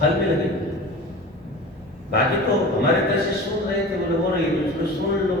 फल मिलेगा। बाकी तो हमारे तरह से सुन रहे थे, बोले हो रही है तो उसको सुन लो,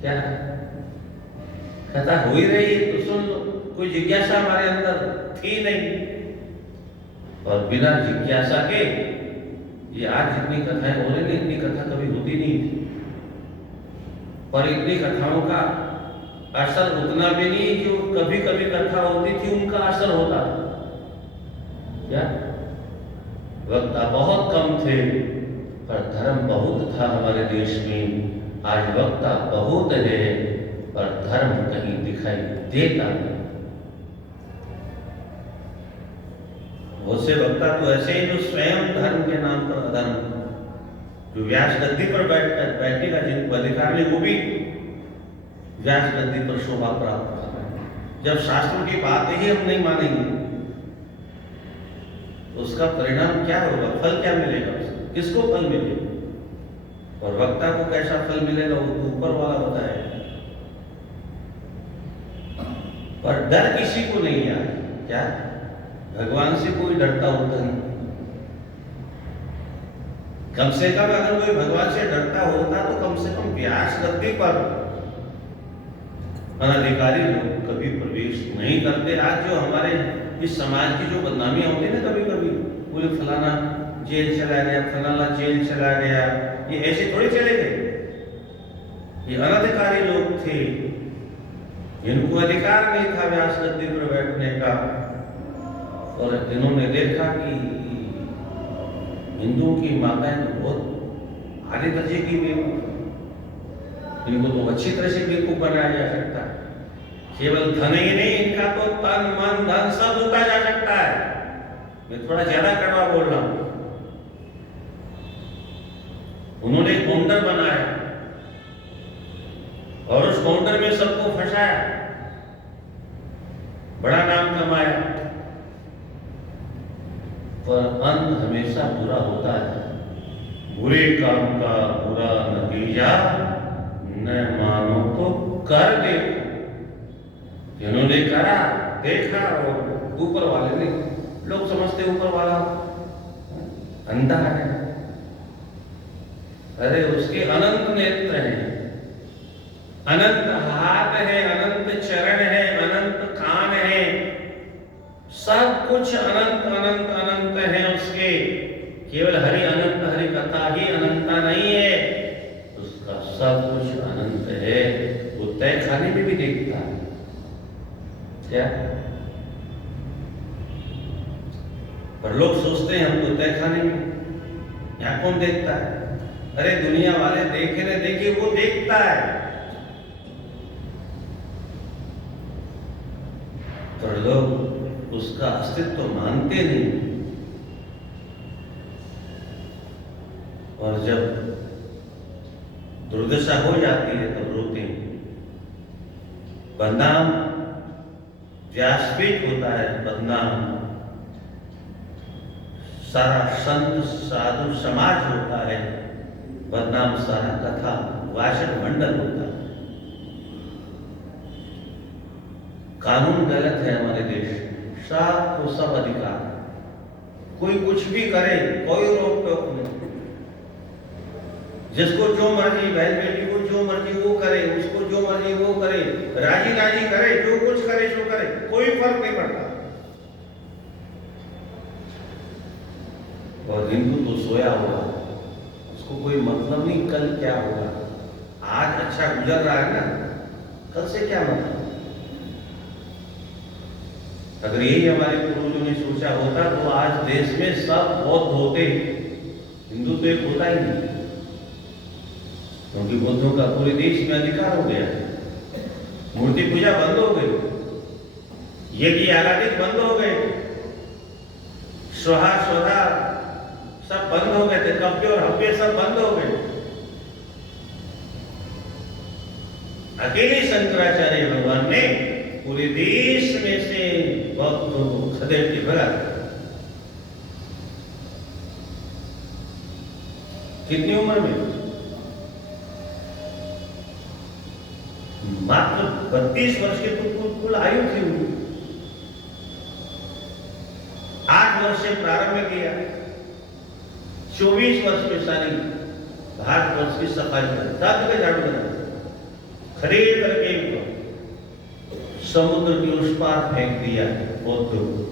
क्या कथा हो ही रही है तो सुन लो। कोई जिज्ञासा हमारे अंदर थी नहीं, और बिना जिज्ञासा के ये आज जितनी कथाएं हो रही, इतनी कथा कभी होती नहीं थी। और इतनी कथाओं का असर उतना भी नहीं, जो कभी कभी कथा होती थी उनका असर होता। क्या वक्ता बहुत कम थे पर धर्म बहुत था हमारे देश में। आज वक्ता बहुत है पर धर्म कहीं दिखाई देता नहीं। बहुत से वक्ता तो ऐसे ही जो स्वयं धर्म के नाम पर अधर्म, जो व्यास गद्दी पर बैठेगा, जिनको अधिकार नहीं, वो भी व्यास गद्दी पर शोभा प्राप्त कर रहे हैं। जब शास्त्रों की बात ही हम नहीं मानेंगे तो उसका परिणाम क्या होगा, फल क्या मिलेगा, किसको फल मिलेगा? और वक्ता को कैसा फल मिलेगा वो ऊपर वाला बताएगा। पर डर किसी को नहीं है। क्या भगवान से कोई डरता होता नहीं? कम से कम अगर कोई भगवान से डरता होता तो कम से कम व्यास गद्दी पर अनधिकारी लोग कभी प्रवेश नहीं करते। आज जो हमारे इस समाज की जो बदनामियां होती है ना, कभी कभी बोले फलाना जेल चला गया, फलाना जेल चला गया, ये ऐसे थोड़ी चले गए। ये अनधिकारी लोग थे, इनको अधिकार नहीं था व्यास गद्दी पर बैठने का। और इन्होंने देखा कि हिंदुओं की माताएं तो बहुत आधे दर्जे की बेवकूफ, इनको तो अच्छी तरह से बेवकूफ बनाया जा सकता है। केवल धन ही नहीं, इनका तो तन मन धन सब लूटा जा सकता है। मैं थोड़ा ज्यादा कड़वा बोल रहा हूं। उन्होंने काउंटर बनाया और उस काउंटर में सबको फंसाया, बड़ा नाम कमाया, पर अंत हमेशा बुरा होता है। बुरे काम का बुरा नतीजा न मानो तो कर देखो। जिन्होंने करा देखा, और ऊपर वाले ने, लोग समझते ऊपर वाला अंधा है। अरे उसके अनंत नेत्र हैं, अनंत हाथ है, अनंत चरण है, अनंत कान है, सब कुछ अनंत अनंत अनंत है उसके। केवल हरि अनंत हरि कथा ही अनंता नहीं है, उसका सब कुछ अनंत है। वो तय खाने में भी देखता है। क्या पर लोग सोचते हैं हम तो तय खाने में, यहाँ कौन देखता है? अरे दुनिया वाले देखे न देखे, वो देखता है। पर लोग उसका अस्तित्व मानते नहीं। और जब दुर्दशा हो जाती है तब रोते हैं। बदनाम व्यासपीठ होता है, बदनाम सारा संत साधु समाज होता है, बदनाम सारा कथा वाचक मंडल होता है। कानून गलत है हमारे देश, सबको सब अधिकार, कोई कुछ भी करे, कोई रोक टोक नहीं। जिसको जो मर्जी, बहन बेटी को जो मर्जी वो करे, उसको जो मर्जी वो करे, राजी राजी करे, जो कुछ करे सो करे, कोई फर्क नहीं पड़ता। और हिंदू तो सोया होगा, उसको कोई मतलब नहीं कल क्या होगा। आज अच्छा गुजर रहा है ना, कल से क्या मतलब? अगर यही हमारे पूर्वजों ने सोचा होता तो आज देश में सब बौद्ध होते, हिंदू तो एक होता ही नहीं। क्योंकि बौद्धों का पूरे देश में अधिकार हो गया, मूर्ति पूजा बंद हो गई, यज्ञ आराधित बंद हो गए, स्वाहा स्वधा सब बंद हो गए थे, कब्जे और हब्बे सब बंद हो गए। अकेले शंकराचार्य भगवान ने पूरे देश में से बौद्धों को खदेड़ के भगा। कितनी उम्र में? मात्र 32 वर्ष की कुल आयु थी उनकी। 8 वर्ष से प्रारंभ किया, 24 वर्ष में सारी भारतवर्ष की सफाई कर, साथ में झाड़ू बना, खरीद करके इनको समुद्र के उस पार फेंक दिया बौद्धों को।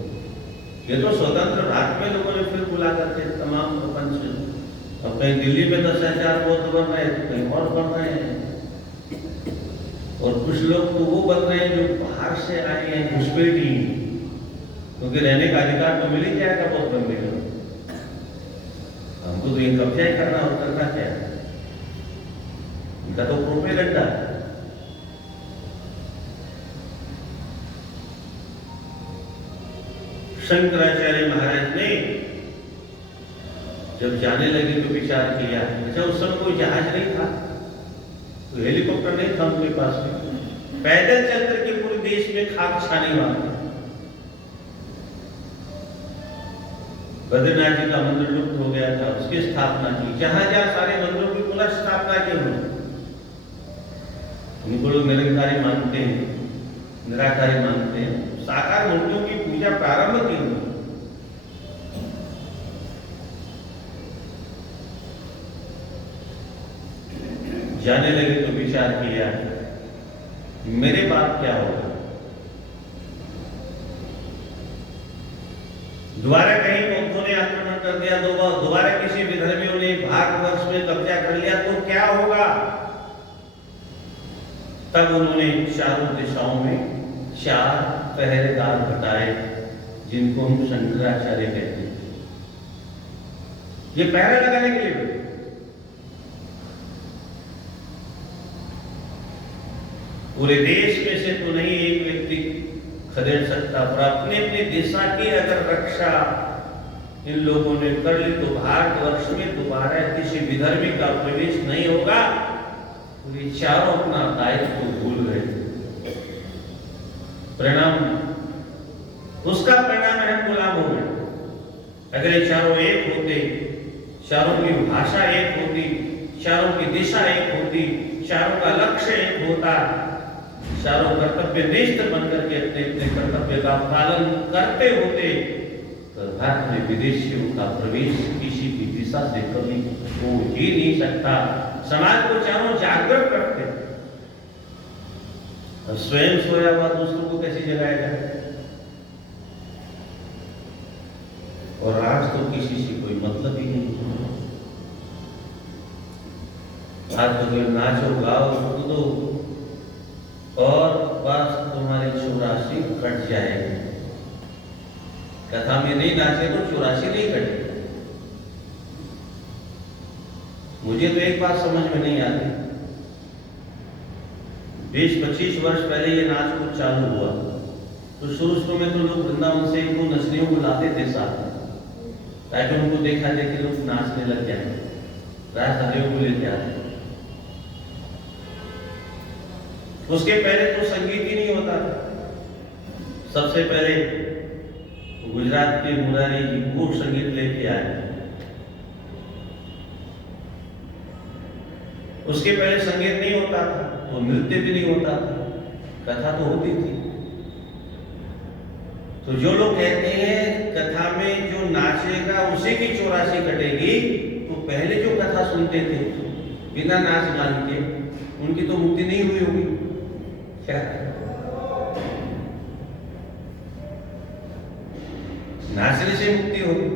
ये तो स्वतंत्र भारत में लोगों ने फिर बुला करके तमाम प्रपंच, अब कहीं दिल्ली में 10,000 बौद्ध बन रहे हैं तो कहीं और बन रहे हैं, और कुछ लोग तो वो बन रहे हैं जो बाहर से आए हैं घुसपैठी, क्योंकि रहने का अधिकार तो मिल ही जाएगा बौद्ध बनने का। हमको तो ये कब्जा ही करना और करना क्या है, इनका तो प्रोपेगेंडा है। शंकराचार्य महाराज ने जब जाने लगे तो विचार किया, अच्छा उस समय कोई जहाज नहीं था, तो हेलीकॉप्टर नहीं था उनके पास में, पैदल चल करके पूरे देश में खाक छाने वाले। बद्रीनाथ जी का मंदिर लुप्त हो गया था, उसकी स्थापना की, जहां जहां सारे मंदिरों की पुनः स्थापना की उन्होंने। उनको लोग निरंकारी मानते हैं, निराकारी मानते हैं, साकार मूर्तियों की पूजा प्रारंभ की उन्होंने। जाने लगे तो विचार किया मेरे बाद क्या होगा, दोबारा कहीं बौद्धों ने आक्रमण कर दिया, दोबारा किसी विधर्मियों ने भारतवर्ष में कब्जा कर लिया तो क्या होगा। तब उन्होंने चारों दिशाओं में 4 पहरेदार बताए, जिनको हम शंकराचार्य कहते हैं। ये पहरा लगाने के लिए पूरे देश में से तो नहीं एक व्यक्ति खदेड़ सकता, पर अपने अपने दिशा की अगर रक्षा इन लोगों ने कर ली तो भारतवर्ष में दोबारा किसी विधर्मी का प्रवेश नहीं होगा। ये चारों अपना दायित्व तो भूल गए। परिणाम, उसका परिणाम है हम गुलाम हो गए। अगर ये चारों एक होते, चारों की भाषा एक होती, चारों की दिशा एक होती, चारों का लक्ष्य एक होता, चारों कर्तव्य निष्ठ बनकर के अपने अपने कर्तव्य का पालन करते होते, तो भारत में विदेशियों का प्रवेश किसी भी दिशा से कभी हो ही नहीं सकता। समाज को चारों जागृत रखते, और स्वयं सोया हुआ दूसरों को कैसे जगाएगा। और आज तो किसी से कोई मतलब ही नहीं, आज तो कोई नाचो गाओ कूदो और बस तुम्हारी 84 कट जाएगी। कथा में नहीं नाचे तो 84 नहीं कटे। मुझे तो एक बात समझ में नहीं आती, 20-25 वर्ष पहले ये नाच कुछ चालू हुआ तो शुरू में तो लोग वृंदावन से इनको नस्लियों को लाते थे साथ में, ताकि उनको देखा देखे लोग नाचने लग जाए, राजधानियों को लेते आते। उसके पहले तो संगीत ही नहीं होता था। सबसे पहले गुजरात के मुरारी जी मूक संगीत लेके आए, उसके पहले संगीत नहीं होता था तो नृत्य भी नहीं होता था, कथा तो होती थी। तो जो लोग कहते हैं कथा में जो नाचेगा उसी की 84 कटेगी, तो पहले जो कथा सुनते थे बिना नाच गान के, उनकी तो मुक्ति नहीं हुई होगी क्या? नाचने से मुक्ति होगी।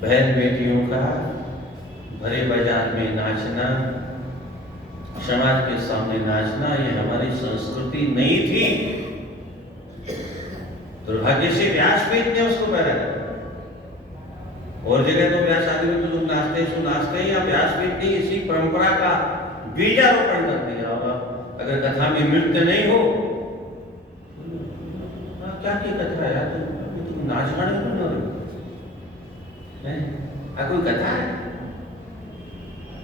बहन बेटियों का भरे बाजार में नाचना, समाज के सामने नाचना, ये हमारी संस्कृति नहीं थी। दुर्भाग्य से व्यासपीठ ने उसको पैदा किया। और जगह तो व्यास आदमी तो लोग नाचते हैं, या व्यासपीठ ने इसी परंपरा का बीजारोपण कर दिया। और अगर कथा में नृत्य नहीं हो, क्या की कथा है, तुम नाच गाने क्यों ना रहे? कोई कथा है?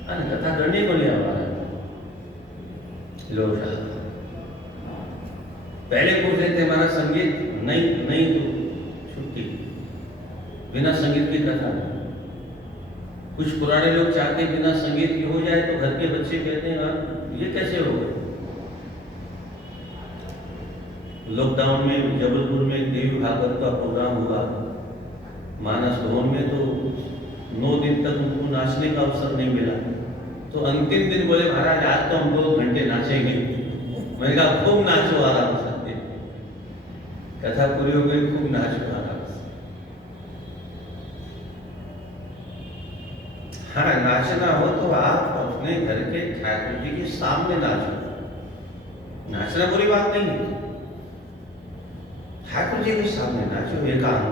कथा करने को नहीं आ रहा है लोग। पहले पूछ रहे थे हमारा संगीत नहीं तो छुट्टी, बिना संगीत की कथा। कुछ पुराने लोग चाहते हैं बिना संगीत की हो जाए, तो घर के बच्चे कहते हैं ये कैसे होगा। लॉकडाउन में जबलपुर में देवी भागवत का प्रोग्राम हुआ, मानस भवन में तो 9 दिन तक उनको नाचने का अवसर नहीं मिला। तो अंतिम दिन बोले महाराज आज तो हम 2 घंटे नाचेंगे। मैंने कहा खूब नाचो आराम से। कथा पूरी हो गई, खूब नाचो आराम से। हाँ, नाचना हो तो आप अपने घर के ठाकुर जी के सामने नाचो, नाचना बुरी बात नहीं है। ठाकुर जी के सामने नाचो एकांत।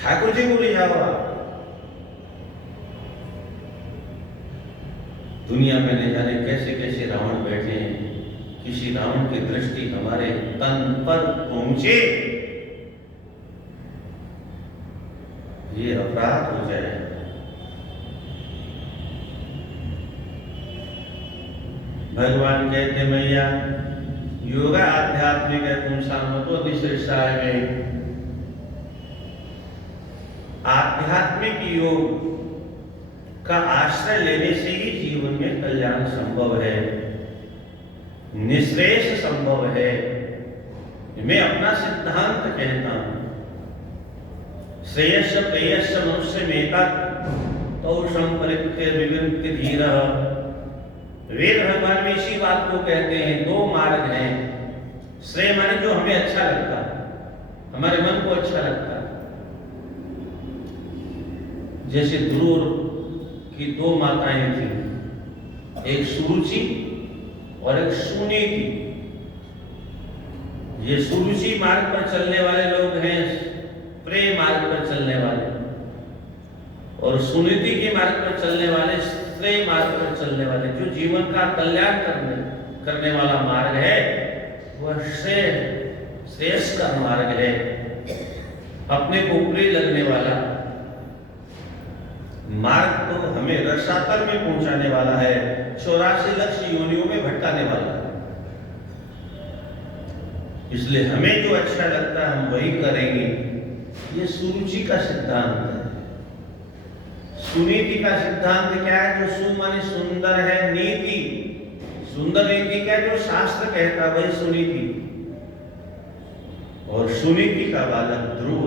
ठाकुर जी को ले जाओ आप। दुनिया में नहीं जाने कैसे कैसे रावण बैठे हैं, किसी रावण की दृष्टि हमारे तन पर पहुंचे, ये अपराध हो जाए। भगवान कहते मैया योगा आध्यात्मिक है, तुम सामतो दिशा में आध्यात्मिक योग का आश्रय लेने से ही जीवन में कल्याण संभव है, निश्रेष संभव है। मैं अपना सिद्धांत कहता हूं, श्रेयस प्रेयस मनुष्य मेता तौषम परित्य विवृत्ति धीरः। वेद भगवान में इसी बात को कहते हैं। 2 मार्ग हैं। श्रेय माने जो हमें अच्छा लगता है, हमारे मन को अच्छा लगता है। जैसे ध्रुव की 2 माताएं थी, एक सुरुचि और एक सुनीति। ये सुरुचि मार्ग पर चलने वाले लोग हैं, प्रेम मार्ग पर चलने वाले, और सुनीति के मार्ग पर चलने वाले, श्रेय मार्ग पर चलने वाले। जो जीवन का कल्याण करने वाला मार्ग है वह श्रेयस का मार्ग है, अपने को प्रिय लगने वाला मार्ग तो हमें रसातल में पहुंचाने वाला है, 84 लाख योनियों में भटकाने वाला है। इसलिए हमें जो अच्छा लगता है हम वही करेंगे। ये सुरुचि का सिद्धांत है। सुनीति का सिद्धांत क्या है? जो सु माने सुंदर है, नीति सुंदर नीति क्या है? जो शास्त्र कहता है वही सुनीति। और सुनीति का बालक ध्रुव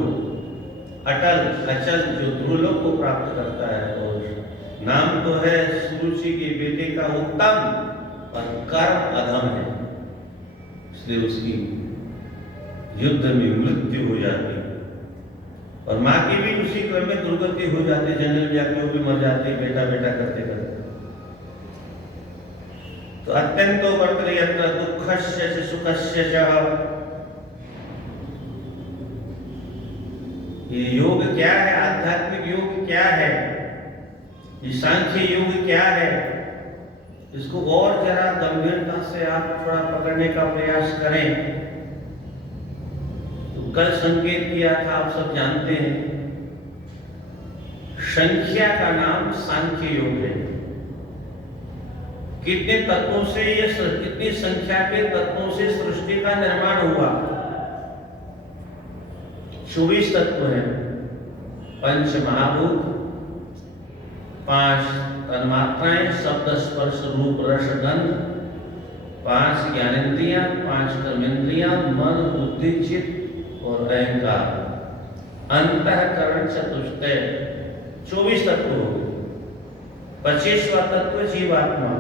अटल अचल जो ध्रुवलोक को प्राप्त करता है। और नाम तो है सुरुचि के बेटे का उत्तम और कर्म अधम है, इसलिए उसकी युद्ध में मृत्यु हो जाती है। और माँ की भी उसी क्रम में दुर्गति हो जाती, जनरल जाके वो भी मर जाती बेटा बेटा करते करते। तो अत्यंतो वर्तयत्र दुःखस्य च सुखस्य च। ये योग क्या है? आध्यात्मिक योग क्या है? ये सांख्य योग क्या है? इसको और जरा गंभीरता से आप थोड़ा पकड़ने का प्रयास करें। तो कल संकेत किया था, आप सब जानते हैं, संख्या का नाम सांख्य योग है। कितने तत्वों से ये कितनी संख्या के तत्वों से सृष्टि का निर्माण हुआ? 24 तत्व हैं। 5 महाभूत, 5 तन्मात्राएं, शब्द स्पर्श रूप रस गंध, 5 ज्ञानेंद्रियां, 5 कर्मेंद्रियां, मन बुद्धि चित्त और अहंकार, अंतःकरण चतुष्टय, 24 तत्व हो गए। 25वां तत्व जीवात्मा,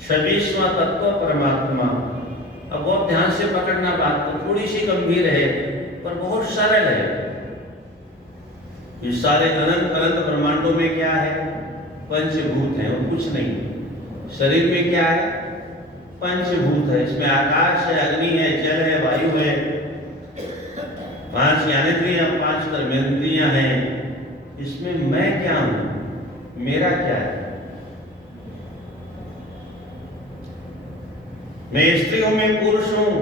26वां तत्व परमात्मा। अब बहुत ध्यान से पकड़ना, बात तो थोड़ी सी गंभीर है पर बहुत सरल है। ये सारे अनंत अनंत ब्रह्मांडों में क्या है? पंचभूत है और कुछ नहीं। शरीर में क्या है? पंचभूत है। इसमें आकाश है, अग्नि है, जल है, वायु है, 5 ज्ञानेंद्रियां, 5 कर्मेंद्रियां हैं। इसमें मैं क्या हूं? मेरा क्या है? मैं स्त्री हूं, मैं पुरुष हूं।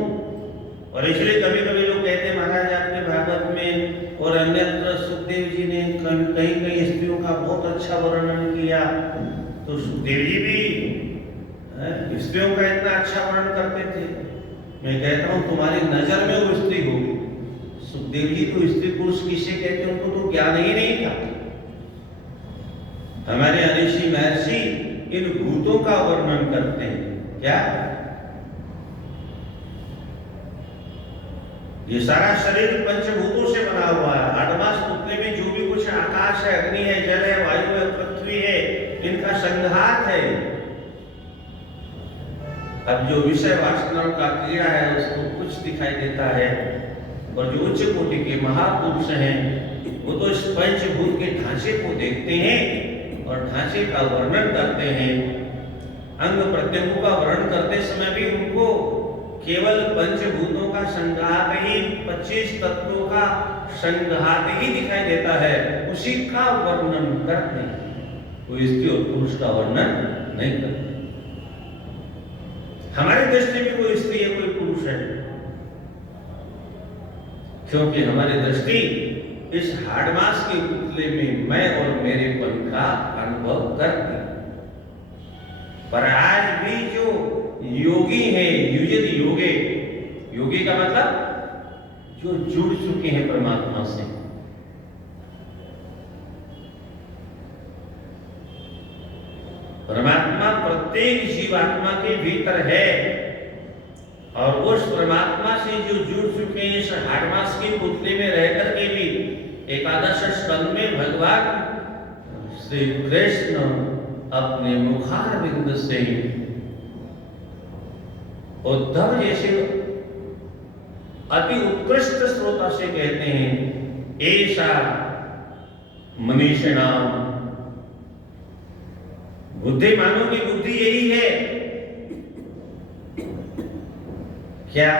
और इसलिए कभी कभी लोग कहते हैं महाराज आपके भागवत में और अन्यत्र सुखदेव जी ने कहीं कहीं स्त्रियों का बहुत अच्छा वर्णन किया। तो सुखदेव जी भी स्त्रियों का इतना अच्छा वर्णन करते थे। मैं कहता हूं तुम्हारी नजर में वो स्त्री होगी। सुखदेव जी तो स्त्री पुरुष किसे कहते हैं उनको तो ज्ञान ही नहीं था। हमारे ऋषि महर्षि इन भूतों का वर्णन करते हैं। क्या? ये सारा शरीर पंचभूतों से बना हुआ है। आठवास पुतले में जो भी कुछ आकाश है, अग्नि है, जल है, वायु है, पृथ्वी है, इनका संघात है। अब जो विषय वासनाओं का कीड़ा है उसको कुछ दिखाई देता है, और जो उच्च कोटि के महापुरुष हैं वो तो इस पंचभूत के ढांचे को देखते हैं और ढांचे का वर्णन करते हैं। अंग प्रत्यंगों का वर्णन करते समय भी उनको केवल पंचभूतों का संघात ही, 25 तत्वों का संघात ही दिखाई देता है, उसी का वर्णन करते हैं। कोई स्त्री और पुरुष का वर्णन नहीं करते। हमारी दृष्टि में कोई स्त्री है, कोई पुरुष है, क्योंकि हमारी दृष्टि इस हाड़मास के पुतले में मैं और मेरेपन का अनुभव करती। पर आज भी जो योगी है, युजद योगे, योगी का मतलब जो जुड़ चुके हैं परमात्मा से, परमात्मा प्रत्येक जीवात्मा के भीतर है, और उस परमात्मा से जो जुड़ चुके हैं इस हाड़मास के पुतले में रहकर के भी एकादश स्कंद में भगवान श्री कृष्ण अपने मुखारविंद से उद्धव जैसे अति उत्कृष्ट श्रोता से कहते हैं, ऐसा मनीषिणाम, बुद्धिमानों की बुद्धि यही है। क्या?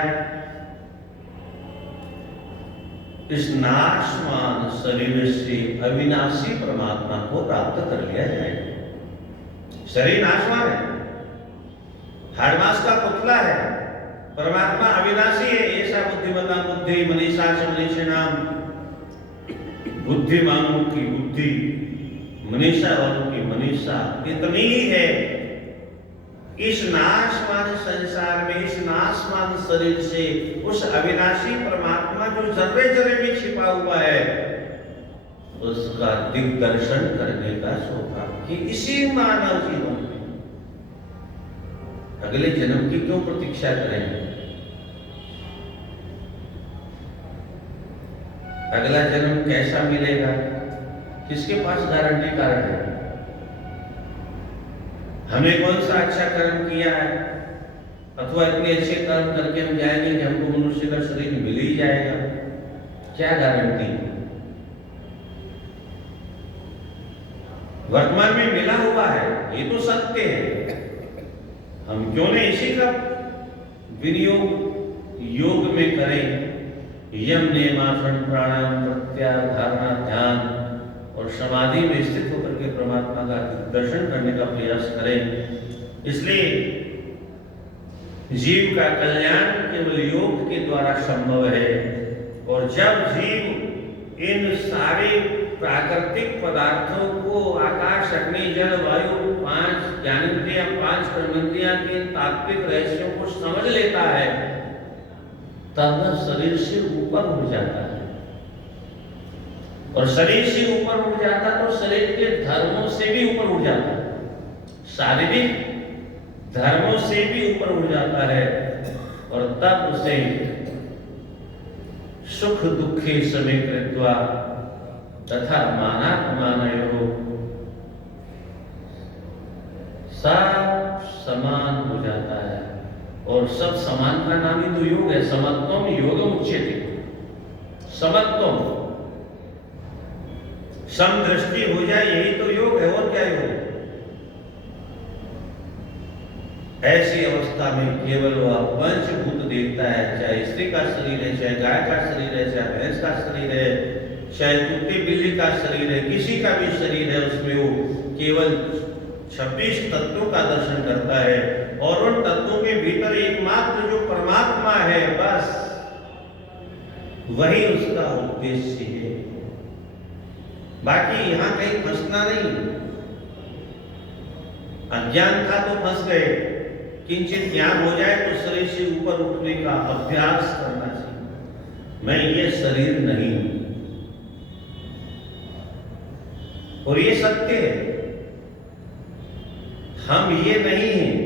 इस नाशवान शरीर से अविनाशी परमात्मा को प्राप्त कर लिया जाए। शरीर नाशवान है, हाड़मास का पुतला है, परमात्मा अविनाशी है। ऐसा बुद्धिमता बुद्धि, मनीषा मनीषिणाम, बुद्धिमानों की बुद्धि, मनीषा वालों की मनीषा इतनी ही है। इस नाशवान संसार में, इस नाशवान शरीर से उस अविनाशी परमात्मा जो जर्रे जर्रे में छिपा हुआ है, उसका दिग्दर्शन करने का सौभाग्य इसी मानव जीवन में। अगले जन्म की क्यों प्रतीक्षा करें? अगला जन्म कैसा मिलेगा, किसके पास गारंटी कार्ड है? हमें कौन सा अच्छा कर्म किया है, अथवा इतने अच्छे कर्म करके हम जाएंगे कि हमको मनुष्य का शरीर मिल ही जाएगा? क्या गारंटी? वर्तमान में मिला हुआ है, ये तो सत्य है। हम क्यों नहीं इसी का विनियोग योग में करें? यम, नियम, आसन, प्राणायाम, प्रत्याहार, धारणा, ध्यान और समाधि में स्थित होकर के परमात्मा का दर्शन करने का प्रयास करें। इसलिए जीव का कल्याण केवल योग के द्वारा संभव है। और जब जीव इन सारे प्राकृतिक पदार्थों को, आकाश, अग्नि, जल, वायु, 5 ज्ञानेंद्रियां, 5 कर्मेंद्रियां के तात्विक रहस्यों को समझ लेता है, तब वह शरीर से ऊपर उठ जाता है। और शरीर से ऊपर उठ जाता तो शरीर के धर्मों से भी ऊपर उठ जाता है, शारीरिक धर्मों से भी ऊपर उठ जाता है। और तब उसे सुख दुखे समीकृत्वा तथा मानात्मानयोः सब समान हो जाता है। और सब समान का नाम ही तो योग है। समत्वम योगम उच्यते। समत्वम, समदृष्टि हो जाए, यही तो योग है। और क्या योग है? ऐसी अवस्था में केवल वह पंचभूत देखता है, चाहे स्त्री का शरीर है, चाहे गाय का शरीर है, चाहे भैंस का शरीर है, चाहे कुत्ते बिल्ली का शरीर है, किसी का भी शरीर है, उसमें वो केवल 26 तत्वों का दर्शन करता है। और उन तत्वों के भीतर एकमात्र जो परमात्मा है, बस वही उसका उद्देश्य है। बाकी यहां कहीं फंसना नहीं। अज्ञान था तो फंस गए, किंचित ज्ञान हो जाए तो शरीर से ऊपर उठने का अभ्यास करना चाहिए। मैं ये शरीर नहीं हूं, और ये सत्य है। हम ये नहीं हैं।